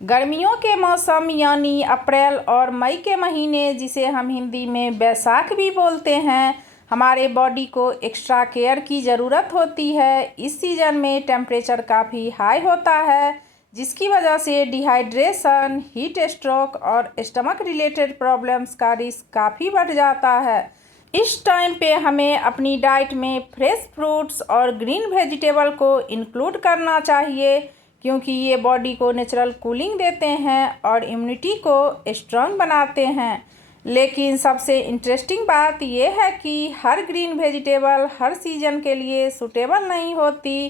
गर्मियों के मौसम यानी अप्रैल और मई के महीने, जिसे हम हिंदी में बैसाख भी बोलते हैं, हमारे बॉडी को एक्स्ट्रा केयर की ज़रूरत होती है। इस सीज़न में टेम्परेचर काफ़ी हाई होता है, जिसकी वजह से डिहाइड्रेशन, हीट स्ट्रोक और स्टमक रिलेटेड प्रॉब्लम्स का रिस्क काफ़ी बढ़ जाता है। इस टाइम पे हमें अपनी डाइट में फ्रेश फ्रूट्स और ग्रीन वेजिटेबल को इंक्लूड करना चाहिए, क्योंकि ये बॉडी को नेचुरल कूलिंग देते हैं और इम्यूनिटी को स्ट्रॉन्ग बनाते हैं। लेकिन सबसे इंटरेस्टिंग बात यह है कि हर ग्रीन वेजिटेबल हर सीज़न के लिए सूटेबल नहीं होती।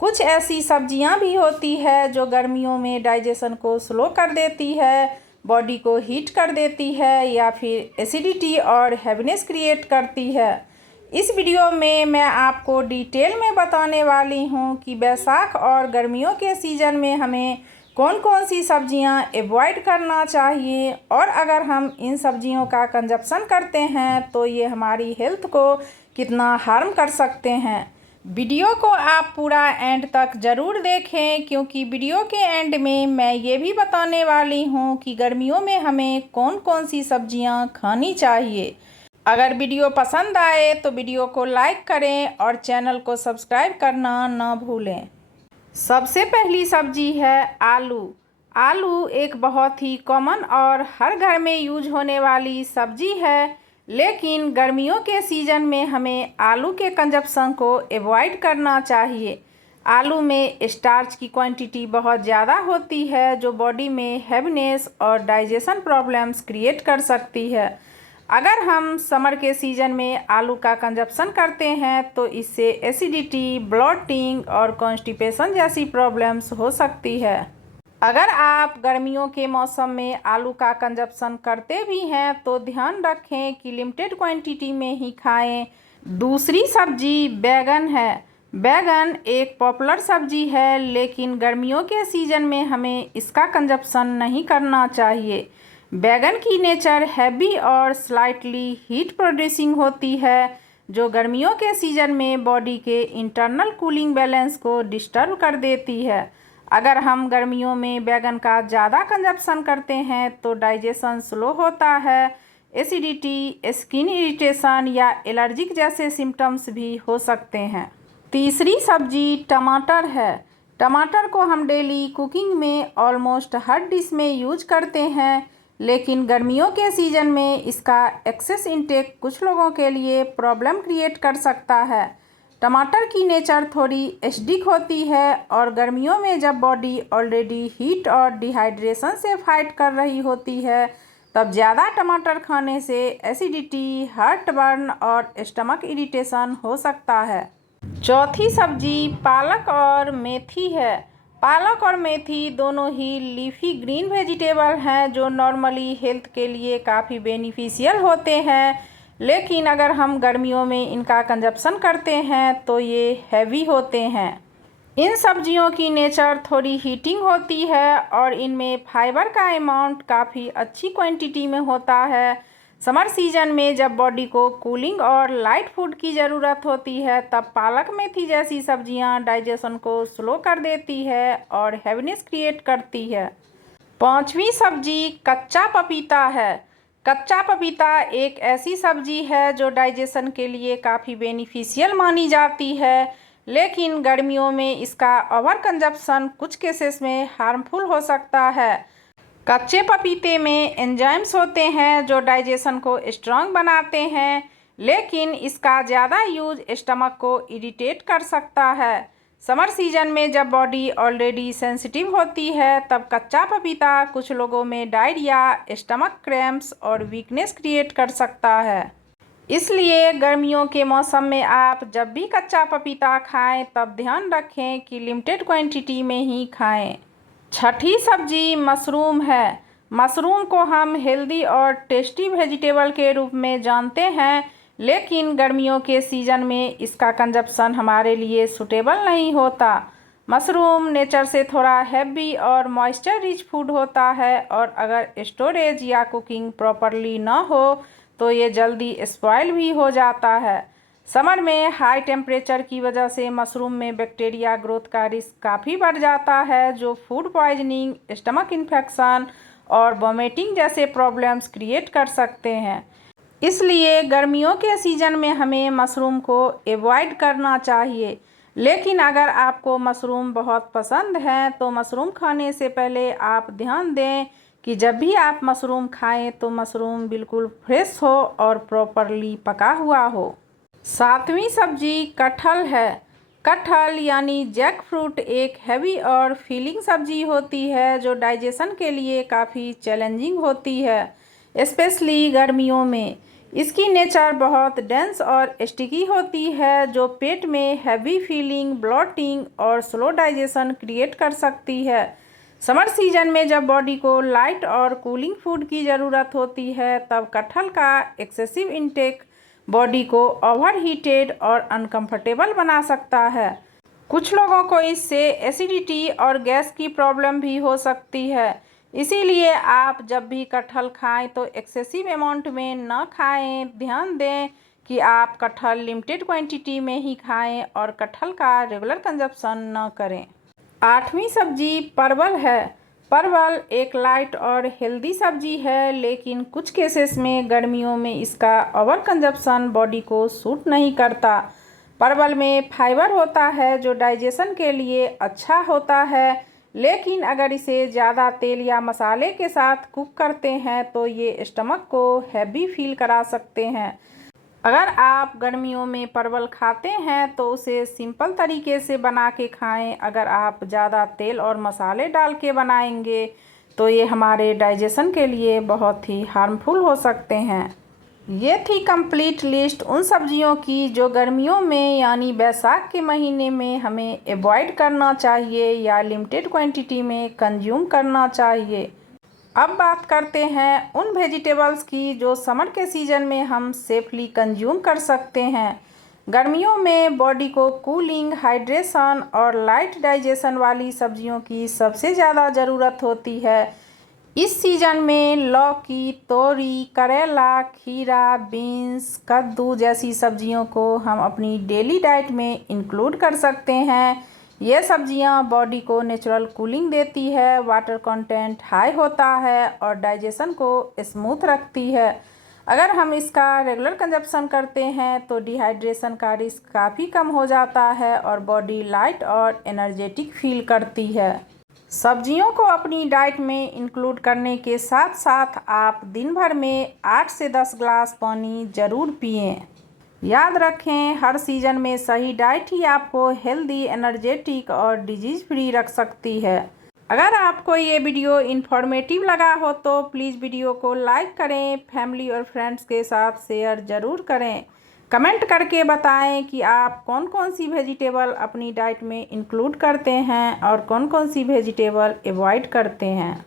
कुछ ऐसी सब्जियां भी होती है जो गर्मियों में डाइजेशन को स्लो कर देती है, बॉडी को हीट कर देती है या फिर एसिडिटी और हैवीनेस क्रिएट करती है। इस वीडियो में मैं आपको डिटेल में बताने वाली हूँ कि बैसाख और गर्मियों के सीज़न में हमें कौन कौन सी सब्जियां अवॉइड करना चाहिए, और अगर हम इन सब्जियों का कंजप्शन करते हैं तो ये हमारी हेल्थ को कितना हार्म कर सकते हैं। वीडियो को आप पूरा एंड तक ज़रूर देखें, क्योंकि वीडियो के एंड में मैं ये भी बताने वाली हूँ कि गर्मियों में हमें कौन कौन सी सब्जियां खानी चाहिए। अगर वीडियो पसंद आए तो वीडियो को लाइक करें और चैनल को सब्सक्राइब करना ना भूलें। सबसे पहली सब्जी है आलू। आलू एक बहुत ही कॉमन और हर घर में यूज होने वाली सब्जी है, लेकिन गर्मियों के सीज़न में हमें आलू के कंजप्शन को अवॉइड करना चाहिए। आलू में स्टार्च की क्वांटिटी बहुत ज़्यादा होती है, जो बॉडी में हैवीनेस और डाइजेशन प्रॉब्लम्स क्रिएट कर सकती है। अगर हम समर के सीज़न में आलू का कंजप्शन करते हैं तो इससे एसिडिटी, ब्लोटिंग और कॉन्स्टिपेशन जैसी प्रॉब्लम्स हो सकती है। अगर आप गर्मियों के मौसम में आलू का कंजप्शन करते भी हैं तो ध्यान रखें कि लिमिटेड क्वांटिटी में ही खाएं। दूसरी सब्जी बैगन है। बैगन एक पॉपुलर सब्जी है, लेकिन गर्मियों के सीज़न में हमें इसका कंजप्शन नहीं करना चाहिए। बैगन की नेचर हैवी और स्लाइटली हीट प्रोड्यूसिंग होती है, जो गर्मियों के सीज़न में बॉडी के इंटरनल कूलिंग बैलेंस को डिस्टर्ब कर देती है। अगर हम गर्मियों में बैगन का ज़्यादा कंजप्शन करते हैं तो डाइजेशन स्लो होता है, एसिडिटी, स्किन इरिटेशन या एलर्जिक जैसे सिम्टम्स भी हो सकते हैं। तीसरी सब्जी टमाटर है। टमाटर को हम डेली कुकिंग में ऑलमोस्ट हर डिश में यूज करते हैं, लेकिन गर्मियों के सीज़न में इसका एक्सेस इंटेक कुछ लोगों के लिए प्रॉब्लम क्रिएट कर सकता है। टमाटर की नेचर थोड़ी एसिडिक होती है और गर्मियों में जब बॉडी ऑलरेडी हीट और डिहाइड्रेशन से फाइट कर रही होती है, तब ज़्यादा टमाटर खाने से एसिडिटी, हार्टबर्न और स्टमक इरिटेशन हो सकता है। चौथी सब्जी पालक और मेथी है। पालक और मेथी दोनों ही लीफी ग्रीन वेजिटेबल हैं, जो नॉर्मली हेल्थ के लिए काफ़ी बेनिफिशियल होते हैं, लेकिन अगर हम गर्मियों में इनका कंजप्शन करते हैं तो ये हैवी होते हैं। इन सब्जियों की नेचर थोड़ी हीटिंग होती है और इनमें फाइबर का अमाउंट काफ़ी अच्छी क्वांटिटी में होता है। समर सीजन में जब बॉडी को कूलिंग और लाइट फूड की ज़रूरत होती है, तब पालक मेथी जैसी सब्जियां डाइजेशन को स्लो कर देती है और हैवीनेस क्रिएट करती है। पांचवी सब्जी कच्चा पपीता है। कच्चा पपीता एक ऐसी सब्जी है जो डाइजेशन के लिए काफ़ी बेनिफिशियल मानी जाती है, लेकिन गर्मियों में इसका ओवर कंजप्शन कुछ केसेस में हार्मफुल हो सकता है। कच्चे पपीते में एंजाइम्स होते हैं जो डाइजेशन को स्ट्रांग बनाते हैं, लेकिन इसका ज़्यादा यूज स्टमक को इरिटेट कर सकता है। समर सीजन में जब बॉडी ऑलरेडी सेंसिटिव होती है, तब कच्चा पपीता कुछ लोगों में डायरिया, स्टमक क्रैम्प्स और वीकनेस क्रिएट कर सकता है। इसलिए गर्मियों के मौसम में आप जब भी कच्चा पपीता खाएं, तब ध्यान रखें कि लिमिटेड क्वांटिटी में ही खाएं। छठी सब्जी मशरूम है। मशरूम को हम हेल्दी और टेस्टी वेजिटेबल के रूप में जानते हैं, लेकिन गर्मियों के सीज़न में इसका कंजप्शन हमारे लिए सूटेबल नहीं होता। मशरूम नेचर से थोड़ा हैवी और मॉइस्चर रिच फूड होता है, और अगर स्टोरेज या कुकिंग प्रॉपरली ना हो तो ये जल्दी स्पॉइल भी हो जाता है। समर में हाई टेम्परेचर की वजह से मशरूम में बैक्टीरिया ग्रोथ का रिस्क काफ़ी बढ़ जाता है, जो फूड पॉइजनिंग, स्टमक इन्फेक्शन और वोमिटिंग जैसे प्रॉब्लम्स क्रिएट कर सकते हैं। इसलिए गर्मियों के सीज़न में हमें मशरूम को अवॉइड करना चाहिए। लेकिन अगर आपको मशरूम बहुत पसंद है तो मशरूम खाने से पहले आप ध्यान दें कि जब भी आप मशरूम खाएं तो मशरूम बिल्कुल फ्रेश हो और प्रॉपरली पका हुआ हो। 7वीं सब्जी कटहल है। कटहल यानी जैक फ्रूट एक हैवी और फीलिंग सब्जी होती है जो डाइजेशन के लिए काफ़ी चैलेंजिंग होती है, स्पेशली गर्मियों में। इसकी नेचर बहुत डेंस और स्टिकी होती है जो पेट में हैवी फीलिंग, ब्लोटिंग और स्लो डाइजेशन क्रिएट कर सकती है। समर सीजन में जब बॉडी को लाइट और कूलिंग फूड की ज़रूरत होती है तब कटहल का एक्सेसिव इंटेक बॉडी को ओवरहीटेड और अनकंफर्टेबल बना सकता है। कुछ लोगों को इससे एसिडिटी और गैस की प्रॉब्लम भी हो सकती है। इसीलिए आप जब भी कटहल खाएं तो एक्सेसिव अमाउंट में न खाएं। ध्यान दें कि आप कटहल लिमिटेड क्वांटिटी में ही खाएं और कटहल का रेगुलर कंजप्शन न करें। 8वीं सब्जी परवल है। परवल एक लाइट और हेल्दी सब्जी है, लेकिन कुछ केसेस में गर्मियों में इसका ओवर कंजप्शन बॉडी को सूट नहीं करता। परवल में फाइबर होता है जो डाइजेशन के लिए अच्छा होता है, लेकिन अगर इसे ज़्यादा तेल या मसाले के साथ कुक करते हैं तो ये स्टमक को हैवी फील करा सकते हैं। अगर आप गर्मियों में परवल खाते हैं तो उसे सिंपल तरीके से बना के खाएं। अगर आप ज़्यादा तेल और मसाले डाल के बनाएंगे तो ये हमारे डाइजेशन के लिए बहुत ही हार्मफुल हो सकते हैं। ये थी कंप्लीट लिस्ट उन सब्जियों की जो गर्मियों में यानी बैसाख के महीने में हमें अवॉइड करना चाहिए या लिमिटेड क्वांटिटी में कंज्यूम करना चाहिए। अब बात करते हैं उन वेजिटेबल्स की जो समर के सीज़न में हम सेफली कंज्यूम कर सकते हैं। गर्मियों में बॉडी को कूलिंग, हाइड्रेशन और लाइट डाइजेशन वाली सब्जियों की सबसे ज़्यादा ज़रूरत होती है। इस सीज़न में लौकी, तोरी, करेला, खीरा, बीन्स, कद्दू जैसी सब्जियों को हम अपनी डेली डाइट में इंक्लूड कर सकते हैं। ये सब्जियां बॉडी को नेचुरल कूलिंग देती है, वाटर कंटेंट हाई होता है और डाइजेशन को स्मूथ रखती है। अगर हम इसका रेगुलर कंजप्शन करते हैं तो डिहाइड्रेशन का रिस्क काफ़ी कम हो जाता है और बॉडी लाइट और एनर्जेटिक फील करती है। सब्जियों को अपनी डाइट में इंक्लूड करने के साथ साथ आप दिन भर में 8 से 10 ग्लास पानी ज़रूर पिएं। याद रखें, हर सीज़न में सही डाइट ही आपको हेल्दी, एनर्जेटिक और डिजीज़ फ्री रख सकती है। अगर आपको ये वीडियो इन्फॉर्मेटिव लगा हो तो प्लीज़ वीडियो को लाइक करें, फैमिली और फ्रेंड्स के साथ शेयर ज़रूर करें। कमेंट करके बताएं कि आप कौन कौन सी वेजिटेबल अपनी डाइट में इंक्लूड करते हैं और कौन कौन सी वेजिटेबल अवॉइड करते हैं।